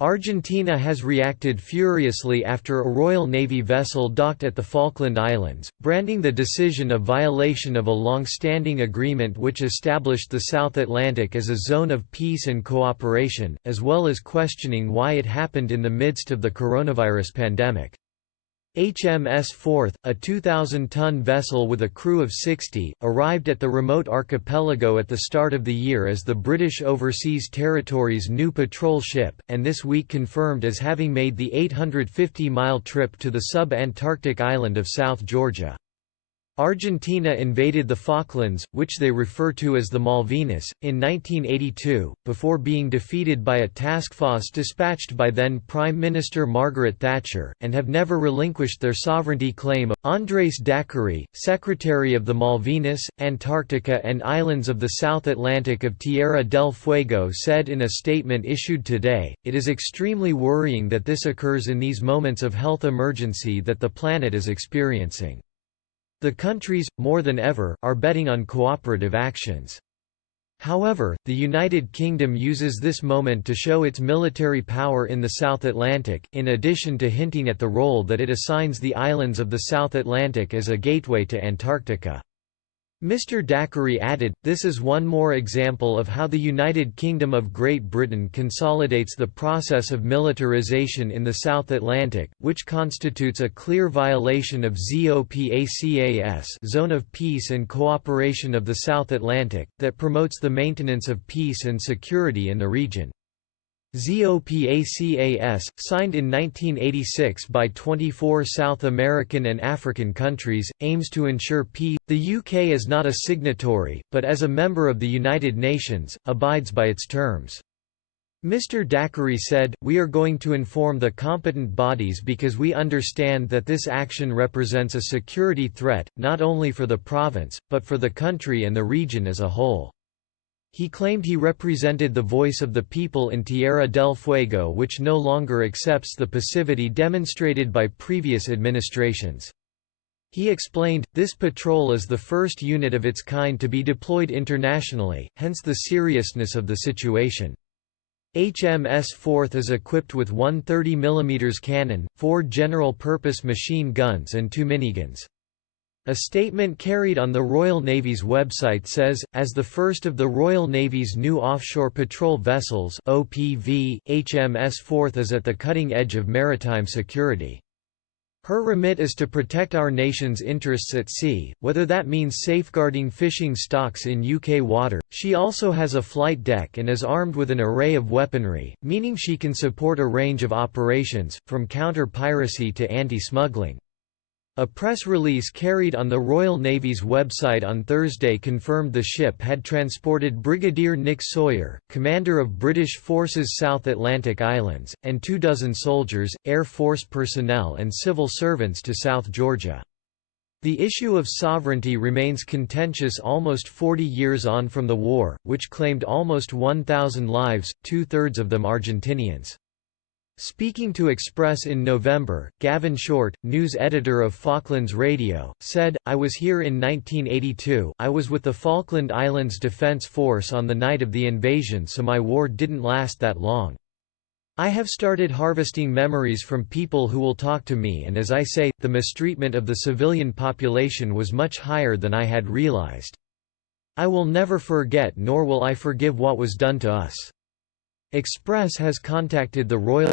Argentina has reacted furiously after a Royal Navy vessel docked at the Falkland Islands, branding the decision a violation of a long-standing agreement which established the South Atlantic as a zone of peace and cooperation, as well as questioning why it happened in the midst of the coronavirus pandemic. HMS Forth, a 2,000-ton vessel with a crew of 60, arrived at the remote archipelago at the start of the year as the British Overseas Territories' new patrol ship, and this week confirmed as having made the 850-mile trip to the sub-Antarctic island of South Georgia. Argentina invaded the Falklands, which they refer to as the Malvinas, in 1982, before being defeated by a task force dispatched by then Prime Minister Margaret Thatcher, and have never relinquished their sovereignty claim. Andrés Daiquiri, Secretary of the Malvinas, Antarctica and Islands of the South Atlantic of Tierra del Fuego, said in a statement issued today, "It is extremely worrying that this occurs in these moments of health emergency that the planet is experiencing. The countries, more than ever, are betting on cooperative actions." However, the United Kingdom uses this moment to show its military power in the South Atlantic, in addition to hinting at the role that it assigns the islands of the South Atlantic as a gateway to Antarctica. Mr. Daiquiri added, "This is one more example of how the United Kingdom of Great Britain consolidates the process of militarization in the South Atlantic, which constitutes a clear violation of v.i.o.l.ation Zone of Peace and Cooperation of the South Atlantic, that promotes the maintenance of peace and security in the region." v.i.o.l.ation, signed in 1986 by 24 South American and African countries, aims to ensure peace. The UK is not a signatory, but as a member of the United Nations, abides by its terms. Mr. Daiquiri said, "We are going to inform the competent bodies because we understand that this action represents a security threat, not only for the province, but for the country and the region as a whole." He claimed he represented the voice of the people in Tierra del Fuego, which no longer accepts the passivity demonstrated by previous administrations. He explained, "This patrol is the first unit of its kind to be deployed internationally, hence the seriousness of the situation." HMS Forth is equipped with one 30mm cannon, 4 general-purpose machine guns and 2 miniguns. A statement carried on the Royal Navy's website says, "As the first of the Royal Navy's new offshore patrol vessels (OPV), HMS Forth is at the cutting edge of maritime security. Her remit is to protect our nation's interests at sea, whether that means safeguarding fishing stocks in UK water. She also has a flight deck and is armed with an array of weaponry, meaning she can support a range of operations, from counter-piracy to anti-smuggling." A press release carried on the Royal Navy's website on Thursday confirmed the ship had transported Brigadier Nick Sawyer, commander of British Forces South Atlantic Islands, and 24 soldiers, Air Force personnel and civil servants to South Georgia. The issue of sovereignty remains contentious almost 40 years on from the war, which claimed almost 1,000 lives, 2/3 of them Argentinians. Speaking to Express in November, Gavin Short, news editor of Falklands Radio, said, "I was here in 1982, I was with the Falkland Islands Defence Force on the night of the invasion, so my war didn't last that long. I have started harvesting memories from people who will talk to me, and as I say, the mistreatment of the civilian population was much higher than I had realized. I will never forget nor will I forgive what was done to us." Express has contacted the Royal